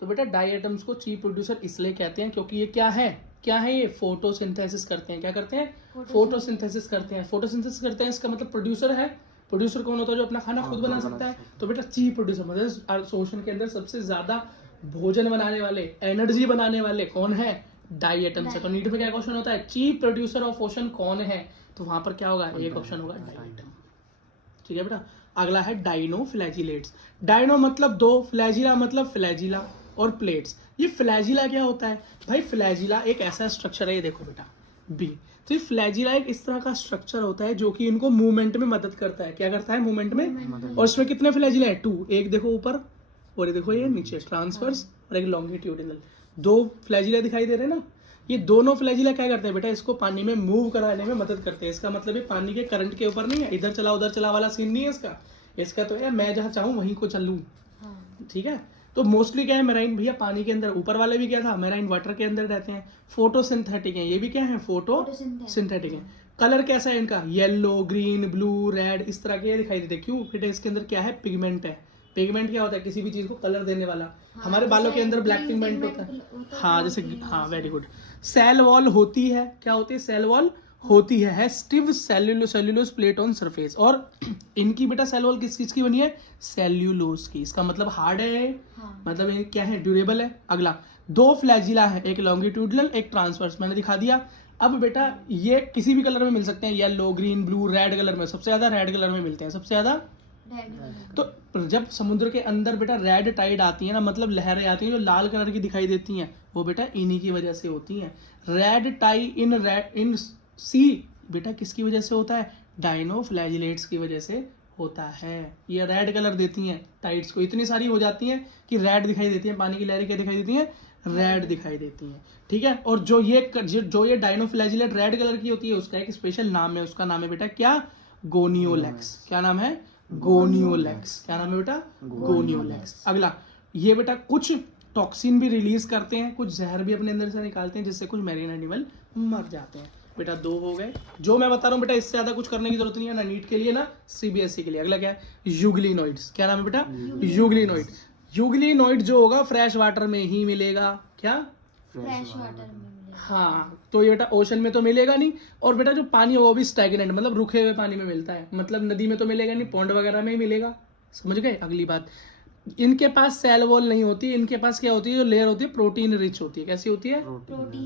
तो बेटा die atoms को चीफ प्रोड्यूसर इसलिए कहते हैं क्योंकि ये क्या है ये फोटोसिंथेसिस करते हैं। क्या करते हैं? फोटोसिंथेसिस करते हैं। फोटोसिंथेसिस करते हैं इसका मतलब प्रोड्यूसर है। प्रोड्यूसर कौन होता है? जो अपना खाना खुद बना सकता है। तो बेटा चीफ प्रोड्यूसर मतलब ओशन के अंदर सबसे ज्यादा भोजन बनाने वाले, एनर्जी बनाने वाले कौन है? डाई एटम्स है। तो नीट में क्या क्वेश्चन होता है? चीफ प्रोड्यूसर ऑफ ओशन कौन है? तो वहां पर क्या होगा? एक ऑप्शन होगा डाई एटम। ठीक है बेटा। अगला है डाइनो फ्लैजिलेट्स। डाइनो मतलब दो, फ्लैजिला मतलब फ्लैजिला और प्लेट्स। ये फ्लैजिला क्या होता है भाई? फ्लैजिला एक ऐसा स्ट्रक्चर है, ये देखो बेटा बी। तो ये फ्लैजिला एक इस तरह का स्ट्रक्चर होता है जो कि इनको मूवमेंट में मदद करता है। क्या करता है? मूवमेंट में। और इसमें कितने फ्लैजिला है? 2। एक देखो ऊपर और ये देखो ये नीचे, ट्रांसवर्स और एक लॉन्गिट्यूडिनल। 2 फ्लैजिला दिखाई दे रहे हैं ना। ये दोनों फ्लैजिला क्या करते हैं बेटा? इसको पानी में मूव कराने में मदद करते हैं। इसका मतलब ये पानी के करंट के ऊपर नहीं है, इधर चला उधर चला वाला सीन नहीं है इसका। इसका तो है मैं जहाँ चाहूँ वहीं को चलूँ। ठीक है। तो मोस्टली क्या है? मेराइन भैया पानी के अंदर, ऊपर वाले भी क्या था? मेराइन वाटर के अंदर रहते हैं। फोटोसिंथेटिक है, ये भी क्या है? फोटोसिंथेटिक है। कलर कैसा है इनका? येलो, ग्रीन, ब्लू, रेड, इस तरह के दिखाई देते हैं। क्यों बेटा? इसके अंदर क्या है? पिगमेंट है। पिगमेंट क्या होता है? किसी भी चीज को कलर देने वाला। हमारे बालों के अंदर ब्लैक पिगमेंट होता है। हाँ जैसे, हाँ वेरी गुड। सेल वॉल होती है, क्या होती है? सेल वॉल होती है Steve cellulose plate on surface. और इनकी बेटा सेल वॉल किस चीज की बनी है? सेल्यूलोज की। इसका मतलब हार्ड है। मतलब ये क्या है? ड्यूरेबल है। अगला 2 फ्लैजिला है, एक लॉन्गिट्यूडनल एक ट्रांसवर्स, मैंने दिखा दिया। अब बेटा ये किसी भी कलर में मिल सकते हैं, yellow, green, blue, red colour में। सबसे ज्यादा रेड कलर में मिलते हैं, सबसे ज्यादा। तो जब समुद्र के अंदर बेटा रेड टाइड आती है ना, मतलब लहरें आती हैं जो लाल कलर की दिखाई देती हैं, वो बेटा इन्हीं की वजह से होती हैं। रेड टाई इन सी बेटा किसकी वजह से होता है? डाइनो फ्लैजिलेट्स की वजह से होता है। ये रेड कलर देती हैं टाइड्स को, इतनी सारी हो जाती हैं कि रेड दिखाई देती हैं। पानी की लहरें क्या दिखाई देती हैं? रेड दिखाई देती हैं। ठीक है। और जो ये डाइनो फ्लैजिलेट रेड कलर की होती है उसका एक स्पेशल नाम है। उसका नाम है बेटा क्या? गोनियोलेक्स। क्या नाम है? गोनियोलेक्स। क्या नाम है बेटा? गोनियोलेक्स। अगला ये बेटा कुछ टॉक्सिन भी रिलीज करते हैं, कुछ जहर भी अपने अंदर से निकालते हैं, जिससे कुछ मैरीन एनिमल मर जाते हैं। बेटा 2 हो गए। जो मैं बता रहा हूँ बेटा इससे ज्यादा कुछ करने की जरूरत नहीं है, ना नीट के लिए ना सीबीएसई के लिए। अगला क्या है? यूग्लिनोइड्स। क्या नाम है बेटा? यूग्लिनोइड। यूग्लिनोइड जो होगा फ्रेश वाटर में ही मिलेगा। क्या? फ्रेश वाटर में मिलेगा। हाँ तो ये बेटा ओशन में तो मिलेगा नहीं। और बेटा जो पानी है वो भी स्टैग्नेंट, मतलब रुके हुए पानी में मिलता है। मतलब नदी में तो मिलेगा नहीं, पॉन्ड वगैरह में ही मिलेगा। समझ गए? अगली बात, इनके पास सेल वॉल नहीं होती। इनके पास क्या होती है? जो लेयर होती है प्रोटीन रिच होती है। कैसी होती है?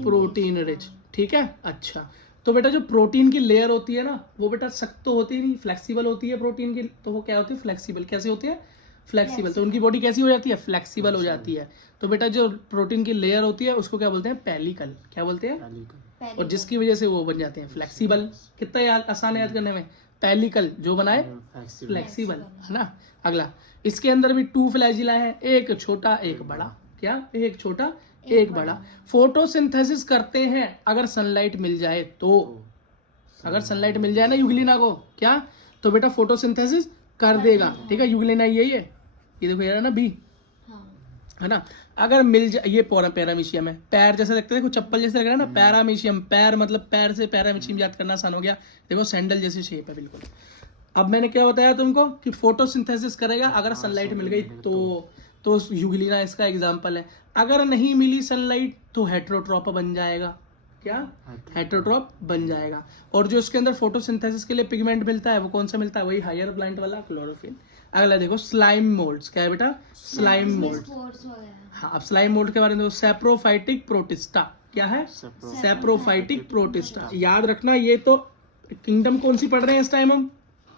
Protein rich. ठीक है। अच्छा तो बेटा जो प्रोटीन की लेयर होती है ना, वो बेटा सख्त तो होती नहीं, फ्लेक्सिबल होती है प्रोटीन की। तो वो क्या होती है? फ्लेक्सिबल। कैसे होती है? फ्लेक्सिबल। तो उनकी बॉडी कैसी हो जाती है? फ्लेक्सिबल हो जाती है। तो बेटा जो प्रोटीन की लेयर होती है उसको क्या बोलते हैं? पेलिकल। क्या बोलते हैं? और जिसकी वजह से वो बन जाते हैं फ्लेक्सिबल। कितना आसान है याद करने में? पेलिकल जो बनाए फ्लेक्सिबल, है ना। अगला इसके अंदर भी 2 फ्लैजिला है, एक छोटा एक बड़ा। क्या? एक छोटा एक बड़ा। फोटोसिंथेसिस करते हैं अगर सनलाइट मिल जाए तो। अगर सनलाइट मिल जाए ना यूग्लिना को, क्या तो बेटा फोटोसिंथेसिस कर देगा। ठीक है। यूग्लिना यही है, ये देखो ये ना बी, है ना। अगर मिल जाए, ये पैरामीशियम है, पैर जैसे लगता है, देखो चप्पल जैसे लग रहा है ना। पैरामीशियम, पैर मतलब पैर से पैरामीशियम याद करना आसान हो गया। देखो सैंडल जैसी शेप है बिल्कुल। अब मैंने क्या बताया तुमको कि फोटोसिंथेसिस करेगा अगर सनलाइट मिल गई तो यूग्लिना इसका एग्जाम्पल है। अगर नहीं मिली सनलाइट तो हेट्रोट्रॉप बन जाएगा। क्या? हेट्रोट्रॉप बन जाएगा। और जो इसके अंदर फोटोसिंथेसिस के लिए पिगमेंट मिलता है वो कौन सा मिलता है? वही हायर प्लांट वाला क्लोरोफिल। अगला देखो स्लाइम मोल्ड्स। क्या है बेटा? Slime mould. हाँ अब स्लाइम मोल्ड के बारे में देखो, सैप्रोफाइटिक प्रोटिस्टा। क्या है? Saprophytic protista. याद रखना ये तो किंगडम कौन सी पढ़ रहे हैं इस टाइम हम?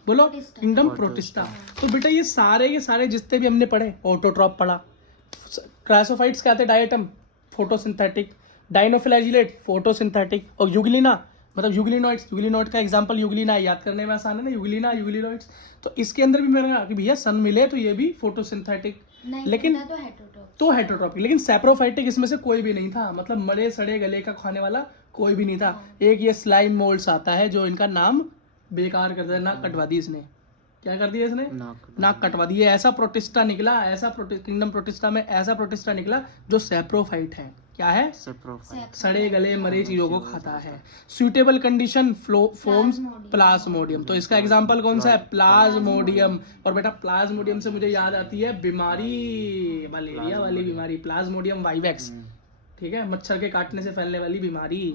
बोलो किंगडम प्रोटिस्टा। तो बेटा ये सारे जितने भी हमने पढ़े, ऑटोट्रॉप पढ़ा, क्रासोफाइट्स क्या थे? डायटम फोटोसिंथेटिक, डाइनोफ्लैजिलेट फोटोसिंथेटिक, और यूग्लिना मतलब यूग्लिनोइड्स। यूग्लिनोइड का एग्जांपल यूग्लिना है, याद करने में आसान है ना। Euglena euglenoids. तो इसके अंदर भी मैंने कि भैया सन मिले तो ये भी फोटोसिंथेटिक, लेकिन तो हेट्रोट्रॉपिक। लेकिन सैप्रोफाइटिक इसमें से कोई भी नहीं था, मतलब मरे सड़े गले का खाने वाला कोई भी नहीं था। एक ये स्लाइम मोल्ड्स आता है जो इनका नाम बेकार कर देना, कटवा दी इसने। क्या कर दिया इसने, नाक कटवा दी। ऐसा प्रोटिस्टा निकला, किंगडम प्रोटिस्टा में ऐसा प्रोटिस्टा निकला जो सैप्रोफाइट है। क्या है, सड़े गले मरे चीजों को खाता है। Suitable condition forms Plasmodium. तो इसका एग्जांपल कौन सा है, प्लाज्मोडियम। और बेटा प्लाज्मोडियम से मुझे याद आती है बीमारी, मलेरिया वाली बीमारी, प्लाज्मोडियम वाइवेक्स। ठीक है, मच्छर के काटने से फैलने वाली बीमारी।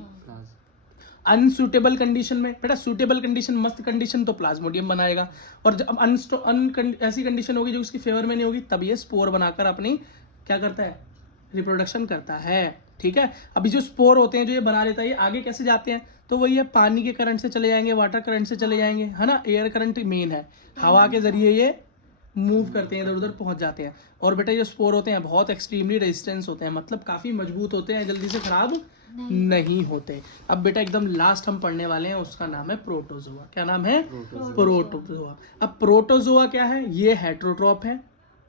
अनसूटेबल कंडीशन में बेटा, सूटेबल कंडीशन मस्त कंडीशन तो प्लाज्मोडियम बनाएगा, और जब ऐसी कंडीशन होगी जो उसकी फेवर में नहीं होगी, तब ये स्पोर बनाकर अपनी क्या करता है, रिप्रोडक्शन करता है। ठीक है, अभी जो स्पोर होते हैं जो ये बना लेता है, ये आगे कैसे जाते हैं, तो वही है पानी के करंट से चले जाएंगे, वाटर करंट से चले जाएंगे, है ना, एयर करंट मेन है, हवा के जरिए ये मूव करते हैं, इधर उधर पहुंच जाते हैं। और बेटा ये स्पोर होते हैं बहुत एक्सट्रीमली रेजिस्टेंस होते हैं, मतलब काफी मजबूत होते हैं, जल्दी से खराब नहीं होते। अब बेटा एकदम लास्ट हम पढ़ने वाले हैं, उसका नाम है प्रोटोजोआ। क्या नाम है, प्रोटोजोआ। अब प्रोटोजोआ क्या है, ये हेटेरोट्रॉप है,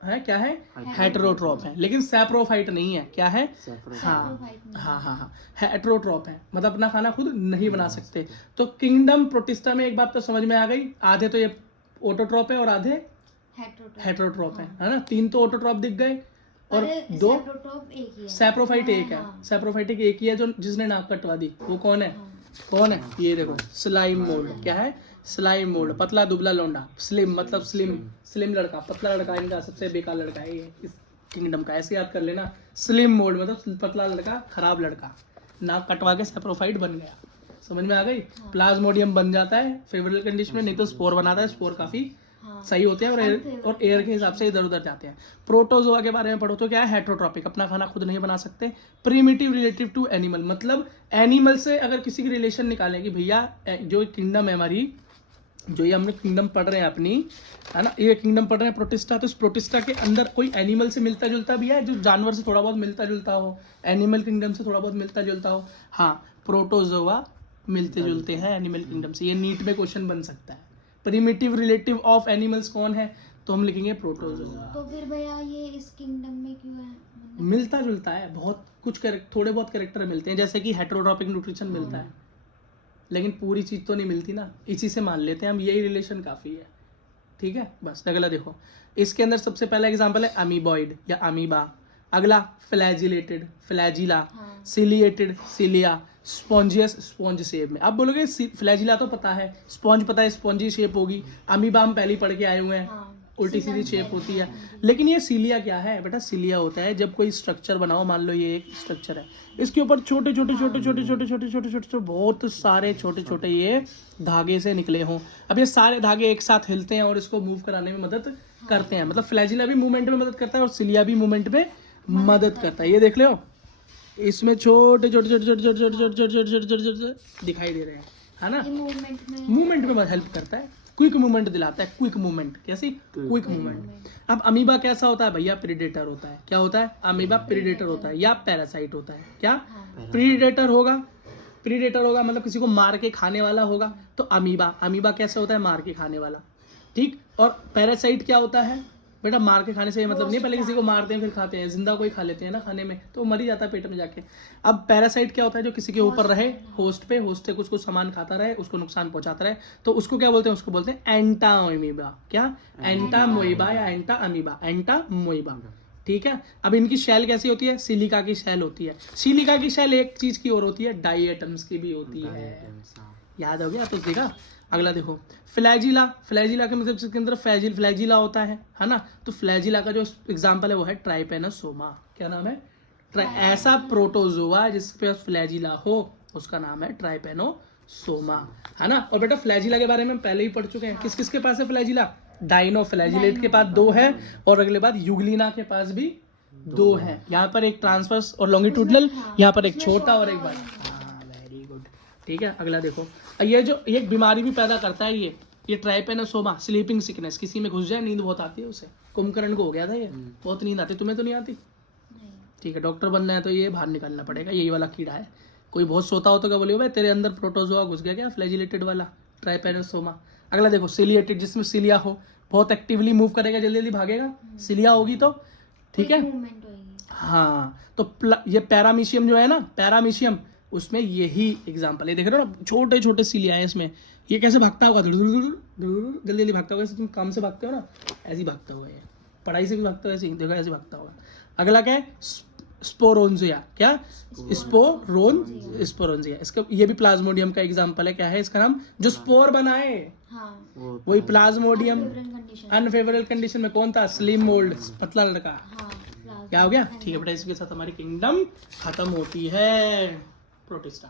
क्या है, हेटेरोट्रॉप है, लेकिन सैप्रोफाइट नहीं है। क्या है, हाँ, हेटेरोट्रॉप है, मतलब अपना खाना खुद नहीं बना सकते। तो किंगडम प्रोटिस्टा में एक बात तो समझ में आ गई, आधे तो ये ऑटोट्रॉप है और आधे हेटेरोट्रॉप है ना। 3 तो ऑटोट्रॉप दिख गए और 2 सैप्रोफाइट एक है, सैप्रोफाइटिक एक ही है जो जिसने नाक कटवा दी। वो कौन है, कौन है, ये देखो स्लाइम मोल्ड। क्या है, स्लाइम मोल्ड, पतला दुबला लौंडा, स्लिम मतलब स्लिम लड़का, पतला लड़का इनका सबसे बेकार लड़का है ये इस किंगडम का, ऐसे याद कर लेना। स्लिम मोल्ड मतलब पतला लड़का, खराब लड़का, नाक कटवा के सैप्रोफाइट बन गया। समझ में आ गई। प्लाज्मोडियम बन जाता है फेवरेबल कंडीशन में, नहीं तो स्पोर बनाता है, स्पोर काफी सही होते हैं और एयर के हिसाब से इधर उधर जाते हैं। प्रोटोजोआ के बारे में पढ़ो तो क्या है, हेटेरोट्रॉपिक, अपना खाना खुद नहीं बना सकते। प्रिमिटिव रिलेटिव टू एनिमल, मतलब एनिमल से अगर किसी की रिलेशन निकालें कि भैया जो किंगडम है हमारी, जो ये हमने किंगडम पढ़ रहे हैं अपनी, है ना, ये किंगडम पढ़ रहे हैं प्रोटिस्टा, तो इस प्रोटिस्टा के अंदर कोई एनिमल से मिलता जुलता भी है, जो जानवर से थोड़ा बहुत मिलता जुलता हो, एनिमल किंगडम से थोड़ा बहुत मिलता जुलता हो। हाँ, प्रोटोजोआ मिलते जुलते हैं एनिमल किंगडम से, ये नीट में क्वेश्चन बन सकता है। प्रिमिटिव रिलेटिव ऑफ एनिमल्स कौन है, तो हम लिखेंगे प्रोटोजोआ। तो फिर भैया ये इस किंगडम में क्यों है, मिलता जुलता है, बहुत कुछ थोड़े बहुत कैरेक्टर मिलते हैं, जैसे कि हेटेरोट्रॉपिक न्यूट्रिशन मिलता है, लेकिन पूरी चीज तो नहीं मिलती ना, इसी से मान लेते हैं हम यही रिलेशन काफी है। ठीक है, बस अगला देखो, इसके अंदर सबसे पहला एग्जांपल है अमीबॉइड या अमीबा। अगला flagellated, flagella, ciliated, cilia, spongious, sponge shape में। आप बोलोगे फ्लैजिला तो पता है, स्पॉन्ज पता है, स्पॉन्जी शेप होगी। अमीबा हम पहले ही पढ़ के आए हुए हैं, उल्टी सीधी शेप होती है। लेकिन ये सिलिया क्या है बेटा, सिलिया होता है जब कोई स्ट्रक्चर बनाओ, मान लो ये एक स्ट्रक्चर है, इसके ऊपर छोटे छोटे बहुत सारे छोटे छोटे ये धागे से निकले हों। अब ये सारे धागे एक साथ हिलते हैं और इसको मूव कराने में मदद करते हैं, मतलब फ्लैजिला भी मूवमेंट में मदद करता है और सिलिया भी मूवमेंट में मदद करता है। ये देख लो, इसमें छोटे छोटे छोटे छोटे छोटे छोटे छोटे छोटे छोटे छोटे छोटे दिखाई दे रहे हैं, है ना, मूवमेंट में हेल्प करता है, क्विक मूवमेंट दिलाता है, क्विक मूवमेंट। कैसी, क्विक मूवमेंट। अब अमीबा कैसा होता है भैया, प्रीडेटर होता है। क्या होता है, अमीबा प्रीडेटर होता है या पैरासाइट होता है। क्या, प्रीडेटर होगा, प्रीडेटर होगा मतलब किसी को मार के खाने वाला होगा, तो अमीबा कैसा होता है, मार के खाने वाला। ठीक, और पैरासाइट क्या होता है बेटा, मार के खाने से मतलब नहीं, पहले किसी को मारते हैं फिर खाते हैं, जिंदा कोई खा लेते हैं ना खाने में, तो मर ही जाता है पेट में जाके। अब पैरासाइट क्या होता है, जो किसी के ऊपर रहे, होस्ट से कुछ सामान खाता रहे, उसको नुकसान पहुंचाता रहे, तो उसको क्या बोलते हैं, उसको बोलते हैं एंटामोइबा। क्या, एंटामोइबा या एंटा अमीबा, एंटामोइबा। ठीक है, अब इनकी शेल कैसी होती है, सिलिका की शेल होती है। सिलिका की शेल एक चीज की और होती है, डाई एटम्स की भी होती है। याद हो गया तो देखा। अगला देखो, फ्लैजिला, फ्लैजिला के मतलब इसके अंदर फ्लैजिला होता है ना, तो फ्लैजिला का जो एग्जांपल है वो है ट्राइपेनोसोमा। क्या नाम है, ऐसा प्रोटोजोआ जिसपे फ्लैजिला हो उसका नाम है ट्राइपेनोसोमा, है ना। और बेटा फ्लैजिला के बारे में पहले ही पढ़ चुके हैं, किस किस के पास है फ्लैजिला, डाइनो फ्लैजिलेट के पास 2 है, और अगले बाद यूग्लिना के पास भी 2 है। यहाँ पर एक ट्रांसवर्स और लॉन्गिट्यूडनल, यहाँ पर एक छोटा और एक बड़ा। Very good. ठीक है, अगला देखो, ये जो एक बीमारी भी पैदा करता है ये ट्राइपेनोसोमा, स्लीपिंग सिकनेस, किसी में घुस जाए, नींद बहुत आती है उसे, कुंभकर्ण को हो गया था ये, बहुत नींद आती, तुम्हें तो नहीं आती। ठीक है, डॉक्टर बनना है तो ये बाहर निकालना पड़ेगा, यही वाला कीड़ा है। कोई बहुत सोता हो तो क्या बोलिए भाई तेरे अंदर प्रोटोजोआ घुस गया क्या, फ्लैजिलेटेड वाला ट्राइपेनोसोमा। अगला देखो, सिलिएटेड, जिसमें सिलिया हो, बहुत एक्टिवली मूव करेगा, जल्दी जल्दी भागेगा, सिलिया होगी तो। ठीक है, हाँ, तो ये पैरामीशियम जो है ना, उसमें यही एग्जाम्पल है। देख रहे हो ना, छोटे छोटे सीलिया है इसमें। ये कैसे भागता होगा, जल्दी जल्दी भागता होगा। जैसे तुम काम से भागते हो ना, ऐसे ही भागता होगा ये। पढ़ाई से भी भागता हो ऐसे ही, देखो ऐसे भागता होगा। अगला क्या है, स्पोरोन्जिया। क्या, स्पोरोन्जिया। इसका ये भी प्लाज्मोडियम का एग्जाम्पल है। क्या है इसका नाम, जो स्पोर बनाए, हाँ वही प्लाज्मोडियम। कंडीशन। अनफेवरेबल कंडीशन में कौन था, स्लिम मोल्ड, पतला लड़का। हाँ क्या हो गया, ठीक है बेटा। इसके साथ हमारी किंगडम खत्म होती है, प्रोटिस्टा।